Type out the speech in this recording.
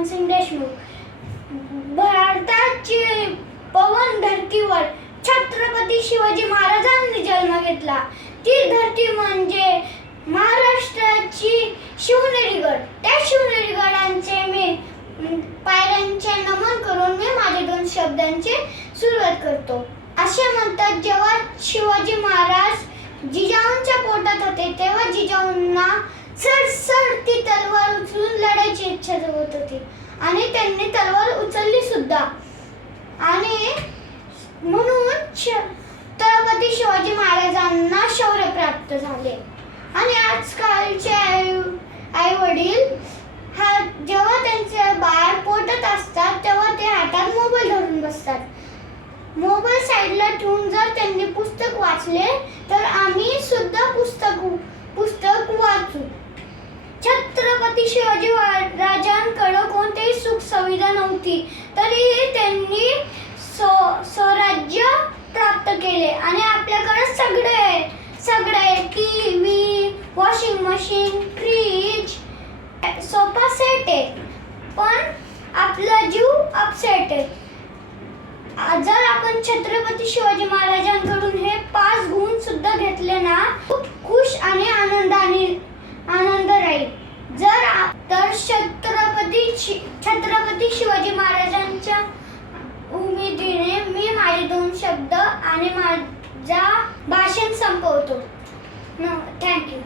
बबनसिंग देशमुख. भारताची पवन धरतीवर छत्रपती शिवाजी महाराजांनी जन्म घेतला. ती धरती म्हणजे महाराष्ट्राची शिवनेरी गड. त्या शिवनेरी गडांचे मी पायऱ्यांचे नमन करून मी माझे 2 शब्दांची सुरुवात करतो. असे म्हणतात, जेव्हा शिवाजी महाराज जिजाऊंच्या पोटात होते तेव्हा जिजाऊंना सरसर ती तलवार उचलून लढायची इच्छा होत होती आणि त्यांनी तलवार उचलली सुद्धा. आणि म्हणून छत्रपती शिवाजी महाराजांना शौर्य प्राप्त झाले. आणि आजकालचे आई वडील जेव्हा त्यांचे बाळ पोटात असतात तेव्हा ते हातात मोबाईल धरून बसतात. मोबाईल साईडला ठेवून जर त्यांनी पुस्तक वाचले तर आम्ही सुद्धा पुस्तक वाचू. छत्रपती शिवाजी महाराजांकडे कोणतीही सुख सुविधा नव्हती तरीही त्यांनी स्वराज्य प्राप्त केले. आणि आपल्याकडे सगळे TV, washing machine, fridge, sofa set आहे, पण आपला जीव अपसेट आहे. जर आपण छत्रपती शिवाजी महाराजांकडून हे 5 गुण सुद्धा घेतले ना, खूप खुश आणि आनंद राहील. तर छत्रपती शिवाजी महाराजांच्या उमेदीने मी माझे 2 शब्द आणि माझा भाषण संपवतो. थँक्यू.